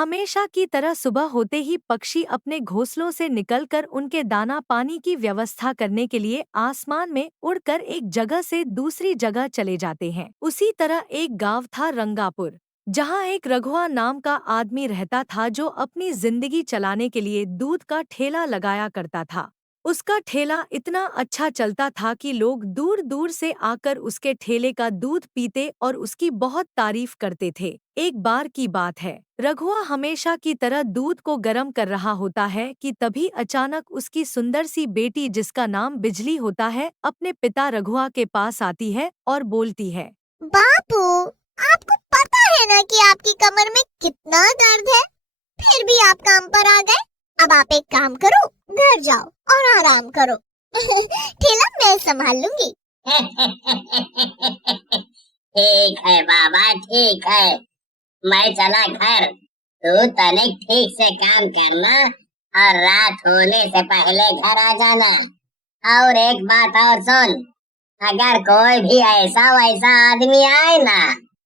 हमेशा की तरह सुबह होते ही पक्षी अपने घोंसलों से निकलकर उनके दाना पानी की व्यवस्था करने के लिए आसमान में उड़कर एक जगह से दूसरी जगह चले जाते हैं। उसी तरह एक गांव था रंगापुर, जहां एक रघुआ नाम का आदमी रहता था जो अपनी जिंदगी चलाने के लिए दूध का ठेला लगाया करता था। उसका ठेला इतना अच्छा चलता था कि लोग दूर दूर से आकर उसके ठेले का दूध पीते और उसकी बहुत तारीफ करते थे। एक बार की बात है, रघुआ हमेशा की तरह दूध को गर्म कर रहा होता है कि तभी अचानक उसकी सुंदर सी बेटी, जिसका नाम बिजली होता है, अपने पिता रघुआ के पास आती है और बोलती है, बापू, आपको पता है ना कि आपकी कमर में कितना दर्द है, फिर भी आप काम पर आ गए। अब आप एक काम करो, घर जाओ और आराम करो। ठेला मैं संभाल लूंगी। ठीक है बाबा, ठीक है, मैं चला घर। तू तनिक ठीक से काम करना और रात होने से पहले घर आ जाना। और एक बात और सुन, अगर कोई भी ऐसा वैसा आदमी आए ना,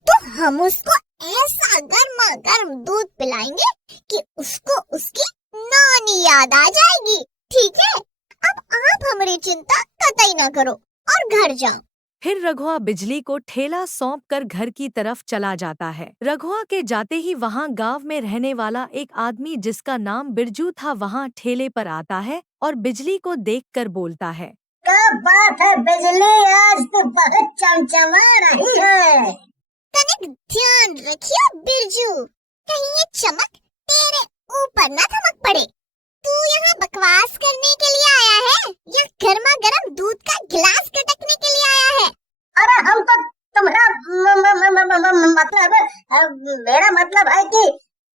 तो हम उसको ऐसा गर्मा गर्म दूध पिलाएंगे कि उसको उसकी नानी याद आ जाएगी। ठीक है, अब आप हमारी चिंता कतई न करो और घर जाओ। फिर रघुआ बिजली को ठेला सौंपकर घर की तरफ चला जाता है। रघुआ के जाते ही वहां गांव में रहने वाला एक आदमी, जिसका नाम बिरजू था, वहां ठेले पर आता है और बिजली को देखकर बोलता है, क्या बात है बिजली, आज तो बहुत चमचमा रही है। तनिक ध्यान रखियो बिरजू, कहीं ये चमक तेरे ऊपर न थमक पड़े। तू यहाँ बकवास करने के लिए आया है या गर्मा गर्म दूध का गिलास खटकने के लिए आया है? अरे हम तो तुम्हारा मतलब, मेरा मतलब है कि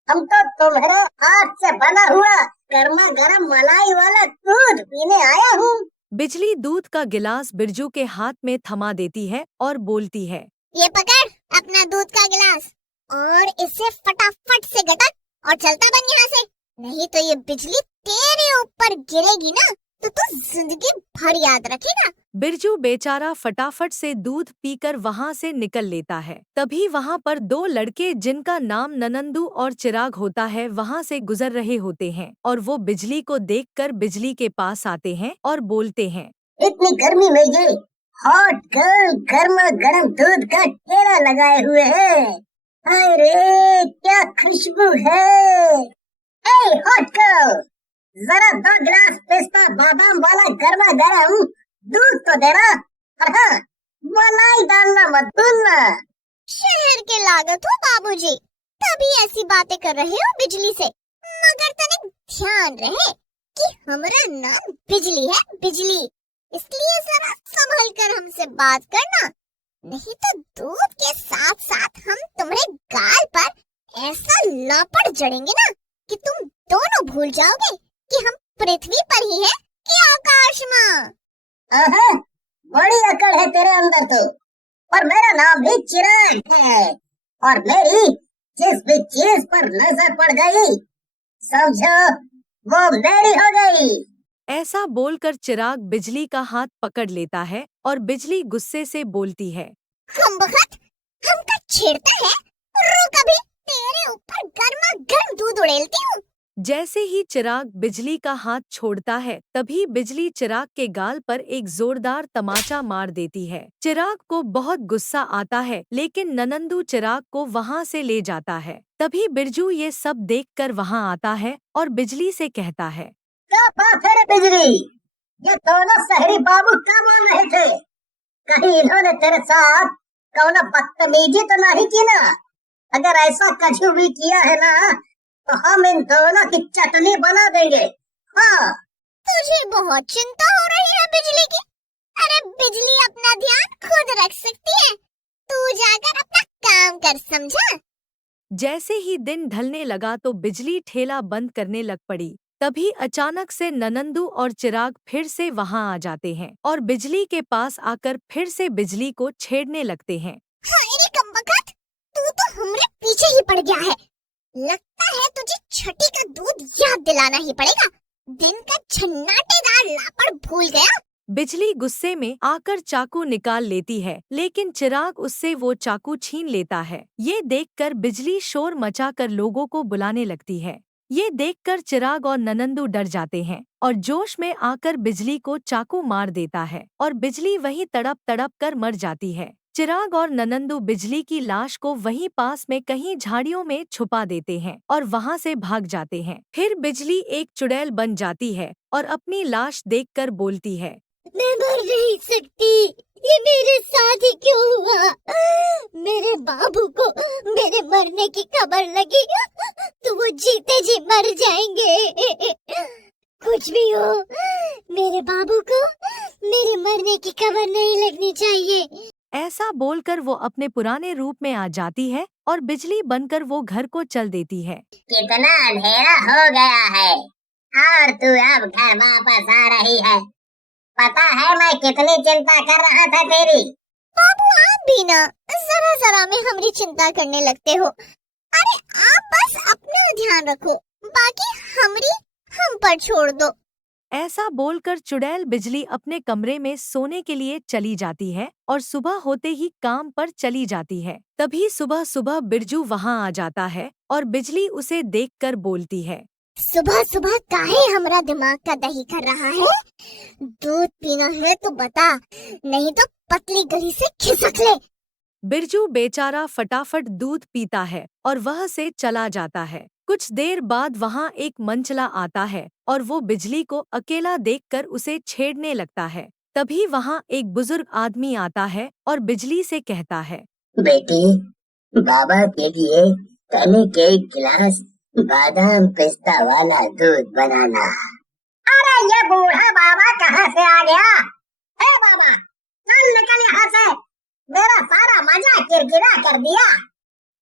हम तो तुम्हारे हाथ से बना हुआ गर्मा गर्म मलाई वाला दूध पीने आया हूँ। बिजली दूध का गिलास बिरजू के हाथ में थमा देती है और बोलती है, ये पकड़ अपना दूध का गिलास और इसे फटाफट से गटक और चलता बन यहाँ से, नहीं तो ये बिजली तेरे ऊपर गिरेगी ना तो तू जिंदगी भर याद रखेगा। बिरजू बेचारा फटाफट से दूध पीकर वहां से निकल लेता है। तभी वहां पर दो लड़के, जिनका नाम ननंदू और चिराग होता है, वहां से गुजर रहे होते हैं और वो बिजली को देखकर बिजली के पास आते हैं और बोलते हैं, इतनी गर्मी में ये हॉट गर्ल गर्मा गर्म दूध का ठेला लगाए हुए है। अरे क्या खुशबू है। ए हॉट गर्ल, जरा 2 गिलास पिस्ता बादाम वाला गर्मा गर्म दूध तो देना। हाँ, मलाई डालना मत भूलना। शहर के लागत हो बाबूजी, तभी ऐसी बातें कर रहे हो बिजली से, मगर तनिक ध्यान रहे कि हमारा नाम बिजली है, बिजली, इसलिए जरा संभल कर हमसे बात करना, नहीं तो दूध के साथ साथ हम तुम्हारे गाल पर ऐसा लापड़ जड़ेंगे ना कि तुम दोनों भूल जाओगे कि हम पृथ्वी पर ही हैं कि आकाश में। बड़ी अकड़ है तेरे अंदर तो। और मेरा नाम भी चिराग है और मेरी जिस भी चीज पर नजर पड़ गई, समझो वो मेरी हो गई। ऐसा बोलकर चिराग बिजली का हाथ पकड़ लेता है और बिजली गुस्से से बोलती है, हम बखत हमका छेड़ता है, रुक अभी तेरे ऊपर गर्मा गर्म दूध उड़ेलती हूँ। जैसे ही चिराग बिजली का हाथ छोड़ता है, तभी बिजली चिराग के गाल पर एक जोरदार तमाचा मार देती है। चिराग को बहुत गुस्सा आता है, लेकिन ननंदू चिराग को वहां से ले जाता है। तभी बिरजू ये सब देखकर वहां आता है और बिजली से कहता है, क्या बात है रे बिजली, ये दोनों शहरी बाबू क्या बोल रहे थे? कहीं इन्होंने तेरे साथ कौन बदतमीजी तो नहीं की ना? अगर ऐसा कछु भी किया है ना तो हम इन दोनों की चटनी बना देंगे। हाँ, तुझे बहुत चिंता हो रही है बिजली की। अरे बिजली अपना ध्यान खुद रख सकती है, तू जाकर अपना काम कर, समझा? जैसे ही दिन ढलने लगा तो बिजली ठेला बंद करने लग पड़ी। तभी अचानक से ननंदू और चिराग फिर से वहां आ जाते हैं और बिजली के पास आकर फिर से बिजली को छेड़ने लगते हैं। हाय कमबख्त, तू तो हमरे पीछे ही पड़ गया है। लगता है तुझे छठी का दूध याद दिलाना ही पड़ेगा। दिन का छन्नाटेदार लापड़ भूल गया? बिजली गुस्से में आकर चाकू निकाल लेती है, लेकिन चिराग उससे वो चाकू छीन लेता है। ये देखकर बिजली शोर मचाकर लोगों को बुलाने लगती है। ये देखकर चिराग और ननंदू डर जाते हैं और जोश में आकर बिजली को चाकू मार देता है और बिजली वहीं तड़प तड़प कर मर जाती है। चिराग और ननंदू बिजली की लाश को वहीं पास में कहीं झाड़ियों में छुपा देते हैं और वहां से भाग जाते हैं। फिर बिजली एक चुड़ैल बन जाती है और अपनी लाश देखकर बोलती है, मैं मर नहीं सकती, ये मेरे साथ ही क्यों हुआ? मेरे बाबू को मेरे मरने की खबर लगी तो वो जीते जी मर जाएंगे। कुछ भी हो, मेरे बाबू को मेरे मरने की खबर नहीं लगनी चाहिए। ऐसा बोलकर वो अपने पुराने रूप में आ जाती है और बिजली बनकर वो घर को चल देती है। कितना अंधेरा हो गया है और तू अब घर वापस आ रही है। पता है मैं कितनी चिंता कर रहा था तेरी। बाबू आप भी ना जरा जरा में हमारी चिंता करने लगते हो। अरे आप बस अपना ध्यान रखो, बाकी हमारी हम पर छोड़ दो। ऐसा बोलकर चुड़ैल बिजली अपने कमरे में सोने के लिए चली जाती है और सुबह होते ही काम पर चली जाती है। तभी सुबह सुबह बिरजू वहां आ जाता है और बिजली उसे देखकर बोलती है, सुबह सुबह काहे हमरा दिमाग का दही कर रहा है? दूध पीना है तो बता, नहीं तो पतली गली से खिसक ले। बिरजू बेचारा फटाफट दूध पीता है और वह से चला जाता है। कुछ देर बाद वहां एक मंचला आता है और वो बिजली को अकेला देखकर उसे छेड़ने लगता है। तभी वहां एक बुजुर्ग आदमी आता है और बिजली से कहता है, बेटी, बाबा के लिए तनिक एक गिलास बादाम पिस्ता वाला दूध बनाना। अरे ये बूढ़ा बाबा कहाँ से आ गया? हे बाबा, चल निकल यहाँ से, मेरा सारा मजा किरकिरा कर दिया।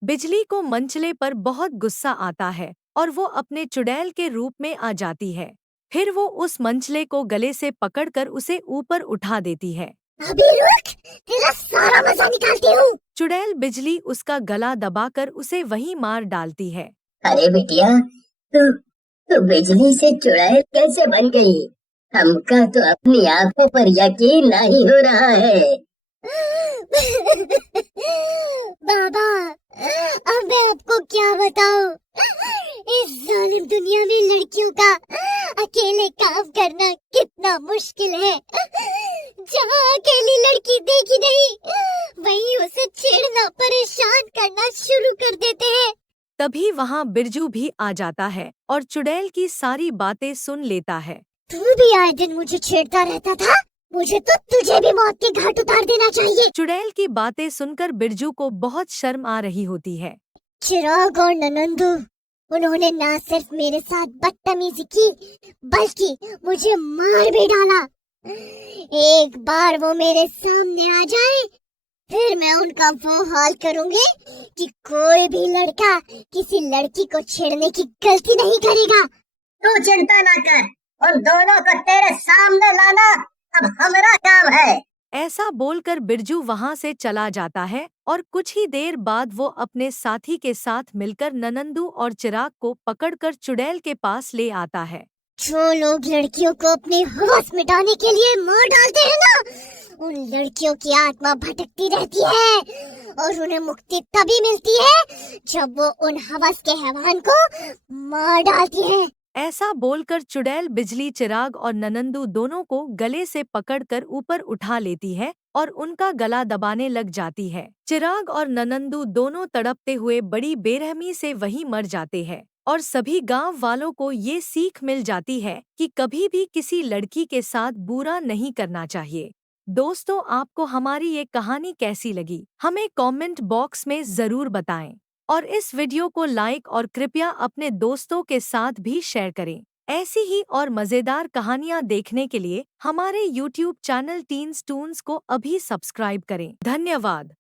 बिजली को मंचले पर बहुत गुस्सा आता है और वो अपने चुड़ैल के रूप में आ जाती है। फिर वो उस मंचले को गले से पकड़कर उसे ऊपर उठा देती है। अभी रुक, तेरा सारा मजा निकालती हूँ। चुड़ैल बिजली उसका गला दबाकर उसे वहीं मार डालती है। अरे बिटिया, तू बिजली से चुड़ैल कैसे बन गई? हमका तो अपनी आंखों पर यकीन नहीं हो रहा है। बाबा, अब मैं आपको क्या बताऊं? इस जालिम दुनिया में लड़कियों का अकेले काम करना कितना मुश्किल है। जहाँ अकेली लड़की देखी नहीं, वहीं उसे छेड़ना, परेशान करना शुरू कर देते हैं। तभी वहाँ बिरजू भी आ जाता है और चुड़ैल की सारी बातें सुन लेता है। तू भी आए दिन मुझे छेड़ता रहता था, मुझे तो तुझे भी मौत के घाट उतार देना चाहिए। चुड़ैल की बातें सुनकर बिरजू को बहुत शर्म आ रही होती है। चिराग और ननंदू, उन्होंने ना सिर्फ मेरे साथ बदतमीजी की, बल्कि मुझे मार भी डाला। एक बार वो मेरे सामने आ जाए, फिर मैं उनका वो हाल करूंगी कि कोई भी लड़का किसी लड़की को छेड़ने की गलती नहीं करेगा। तू चिंता ना कर, उन दोनों को तेरे सामने लाना अब हमारा काम है। ऐसा बोलकर बिरजू वहां से चला जाता है और कुछ ही देर बाद वो अपने साथी के साथ मिलकर ननंदू और चिराग को पकड़कर चुड़ैल के पास ले आता है। जो लोग लड़कियों को अपनी हवस मिटाने के लिए मार डालते हैं ना, उन लड़कियों की आत्मा भटकती रहती है और उन्हें मुक्ति तभी मिलती है जब वो उन हवस के हैवान को मार डालती है। ऐसा बोलकर चुड़ैल बिजली, चिराग और ननंदू दोनों को गले से पकड़कर ऊपर उठा लेती है और उनका गला दबाने लग जाती है। चिराग और ननंदू दोनों तड़पते हुए बड़ी बेरहमी से वहीं मर जाते हैं और सभी गांव वालों को ये सीख मिल जाती है कि कभी भी किसी लड़की के साथ बुरा नहीं करना चाहिए। दोस्तों, आपको हमारी ये कहानी कैसी लगी, हमें कमेंट बॉक्स में जरूर बताएं और इस वीडियो को लाइक और कृपया अपने दोस्तों के साथ भी शेयर करें। ऐसी ही और मजेदार कहानियाँ देखने के लिए हमारे YouTube चैनल टीन्स टून्स को अभी सब्सक्राइब करें। धन्यवाद।